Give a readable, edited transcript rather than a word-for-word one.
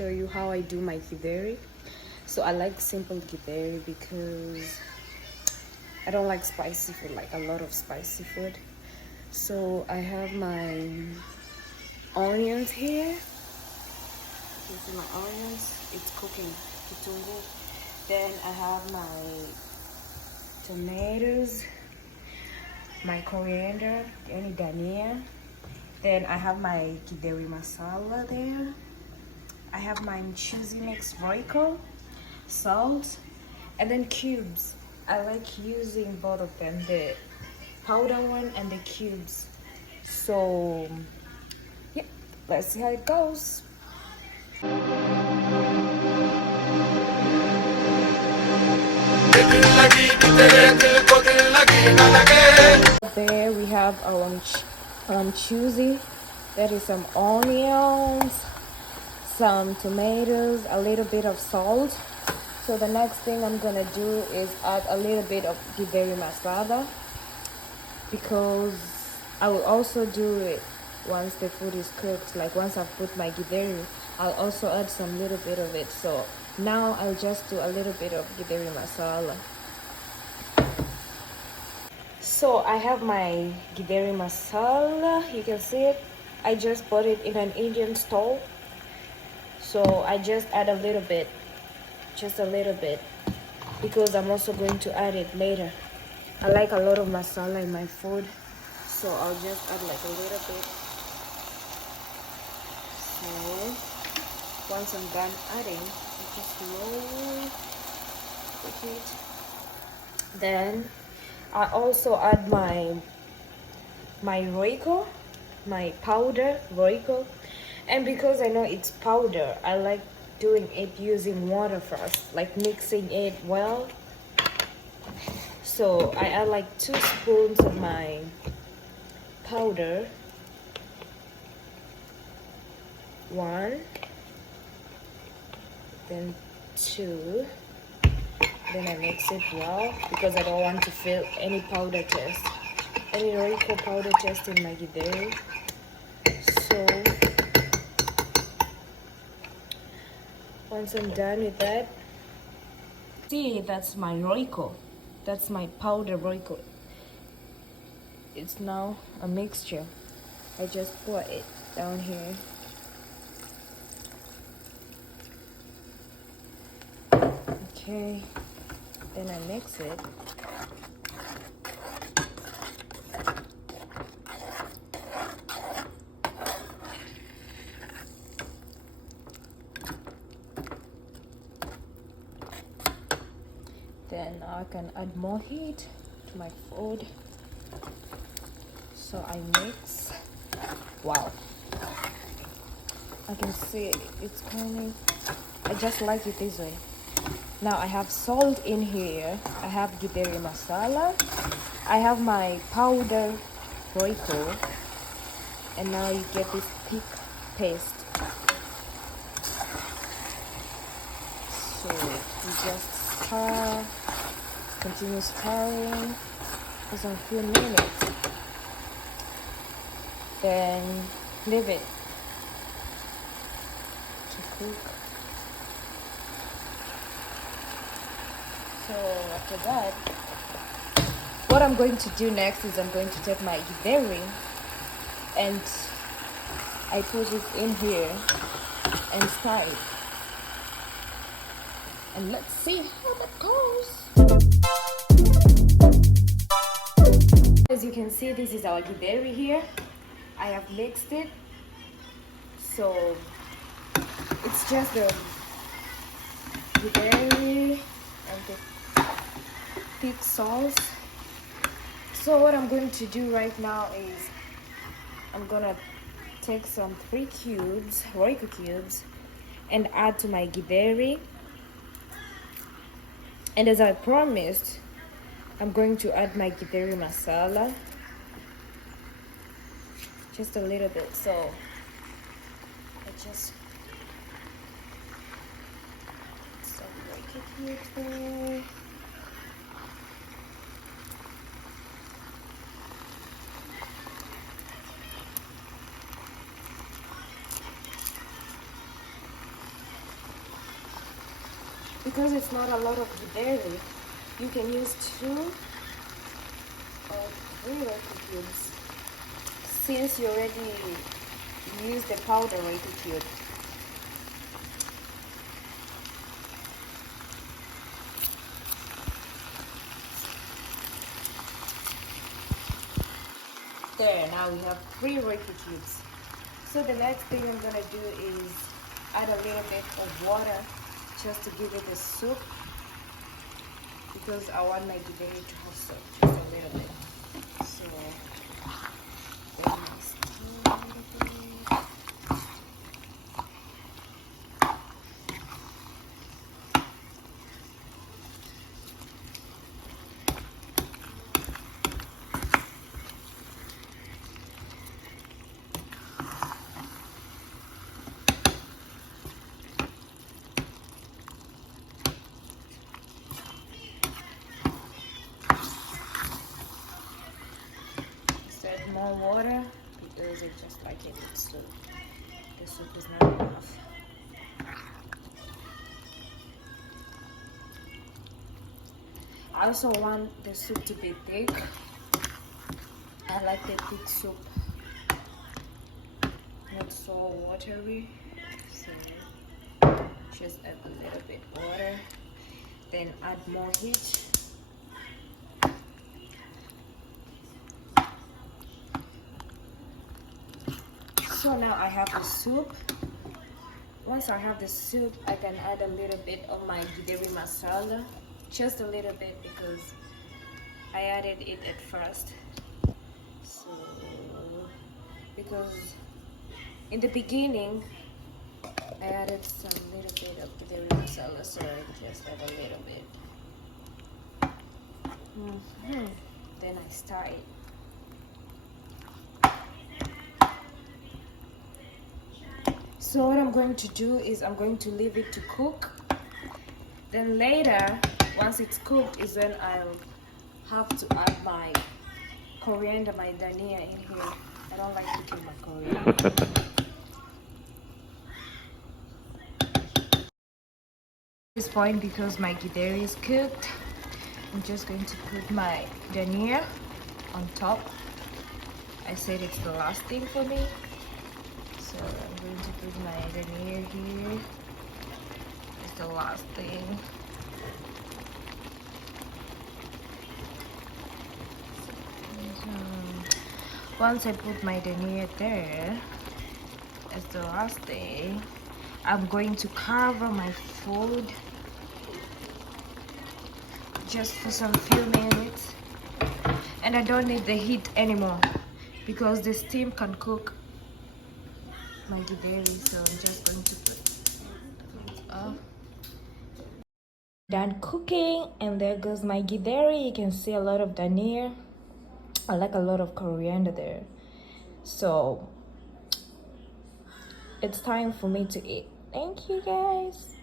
show you how I do my githeri. So I like simple githeri because I don't like spicy food, like a lot of spicy food. So I have my onions here. You see my onions? It's cooking. Then I have my tomatoes, my coriander, any dhania. Then I have my githeri masala there. I have my cheesy mix roiko, salt, and then cubes. I like using both of them, the powder one and the cubes. So yeah, let's see how it goes. There we have our cheesy. There is some onions, some tomatoes, a little bit of salt. So the next thing I'm gonna do is add a little bit of githeri masala, because I will also do it once the food is cooked. Like once I've put my githeri, I'll also add some little bit of it. So now I'll just do a little bit of githeri masala. So I have my githeri masala, you can see it. I just bought it in an Indian store. So I just add a little bit, just a little bit, because I'm also going to add it later. I like a lot of masala in my food, so I'll just add like a little bit. So once I'm done adding, I just roll with it. Then I also add my roiko, my powder roiko, and because I know it's powder, I like doing it using water first, like mixing it well. So I add like 2 spoons of my powder. 1, then 2, then I mix it well because I don't want to feel any powder taste, any roiko powder taste in my githeri. So once I'm done with that, see, that's my roiko. That's my powder roiko. It's now a mixture. I just pour it down here. Okay, then I mix it. Then I can add more heat to my food. So I mix. Wow, I can see it's coming. I just like it this way. Now I have salt in here. I have githeri masala. I have my powder roiko, and now you get this thick paste. So you just stir, continue stirring for some few minutes, then leave it to cook. So after that, what I'm going to do next is I'm going to take my githeri and I put it in here and stir it. And let's see how that goes. As you can see, this is our githeri here. I have mixed it. So it's just the githeri and the thick sauce. So what I'm going to do right now is I'm gonna take some 3 cubes, roiko cubes, and add to my githeri. And as I promised, I'm going to add my githeri masala, just a little bit. So I just put some roiko cubes there. because it's not a lot of githeri, you can use 2 or 3 Reiki cubes since you already used the powder Reiki cube. There, now we have 3 Reiki cubes. So the next thing I'm gonna do is add a little bit of water just to give it a soup, because I want my githeri to have soup, just a little bit. So then I stir a little bit. Add more water because it's just like it with soup. The soup is not enough. I also want the soup to be thick. I like the thick soup, not so watery. So just add a little bit water, then add more heat. So now I have the soup. Once I have the soup, I can add a little bit of my githeri masala, just a little bit because I added it at first. So because in the beginning I added some little bit of githeri masala, so I just add a little bit. Then I stir it. So what I'm going to do is I'm going to leave it to cook. Then later, once it's cooked, is when I'll have to add my coriander, my dhania in here. I don't like to kill my coriander. At this point, because my githeri is cooked, I'm just going to put my dhania on top. I said it's the last thing for me. So I'm going to put my dhania here. It's the last thing. Once I put my dhania there, as the last thing, I'm going to cover my food just for some few minutes, and I don't need the heat anymore because the steam can cook my githeri. So I'm just going to put it off. Done cooking, and there goes my githeri. You can see a lot of dhania. I like a lot of coriander there. So it's time for me to eat. Thank you guys.